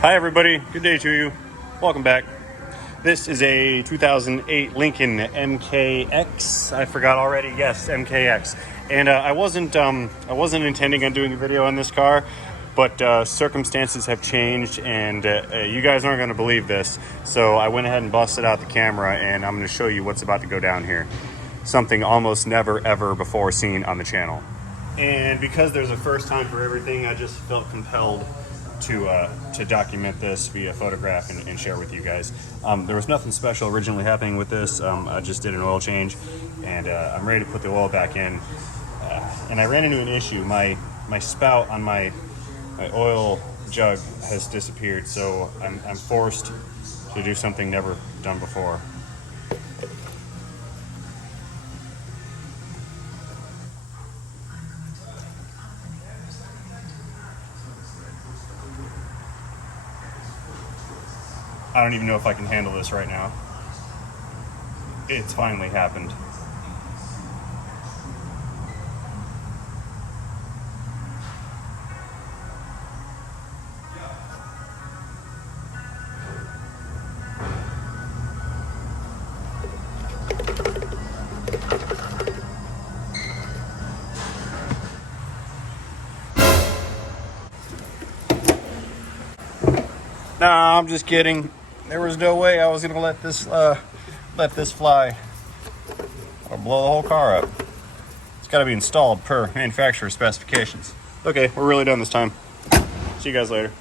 Hi everybody, good day to you. Welcome back. This is a 2008 Lincoln MKX. I forgot already. Yes, MKX. And I wasn't intending on doing a video on this car, but circumstances have changed, and you guys aren't going to believe this. So I went ahead and busted out the camera, and I'm going to show you what's about to go down here. Something almost never ever before seen on the channel. And because there's a first time for everything, I just felt compelled to document this via photograph and share with you guys. There was nothing special originally happening with this. I just did an oil change, and I'm ready to put the oil back in. And I ran into an issue. My spout on my oil jug has disappeared, so I'm forced to do something never done before. I don't even know if I can handle this right now. It's finally happened. Nah, I'm just kidding. There was no way I was gonna let this fly. I'll blow the whole car up. It's got to be installed per manufacturer specifications. Okay, we're really done this time. See you guys later.